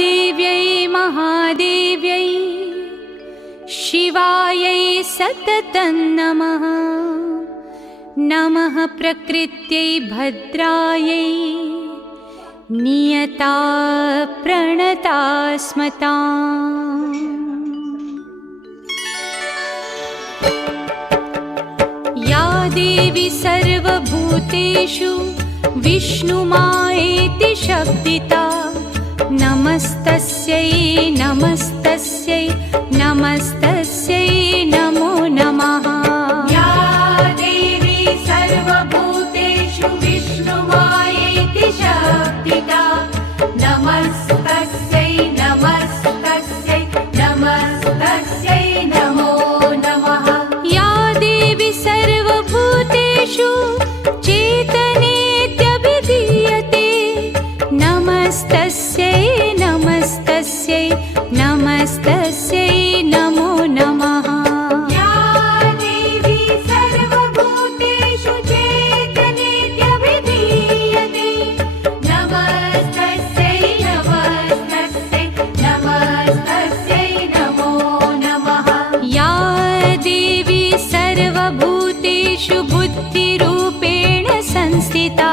देव्यै महादेव्यै शिवायै सततं नमः। नमः प्रकृत्यै भद्रायै नियता प्रणता स्मताम्। या देवी सर्वभूतेषु विष्णुमायेति शब्दिता नमस्तस्यै नमस्तस्यै नमस्तस्यै नमो नमः। या देवी सर्वभूतेषु विष्णुमायेति शब्दिता नमस्तस्यै नमस्तस्यै नमस्तस्यै नमो नमः। या देवी सर्वभूतेषु चेतनेत्यभिधीयते नमस्तस्यै नमस्तस्यै नमस्तस्यै नमो नमः। या देवी सर्वभूतेषु चेतनेत्यभिधीयते नमस्तस्यै नमस्तस्यै नमस्तस्यै नमो नमः। या देवी सर्वभूतेषु बुद्धिरूपेण संस्थिता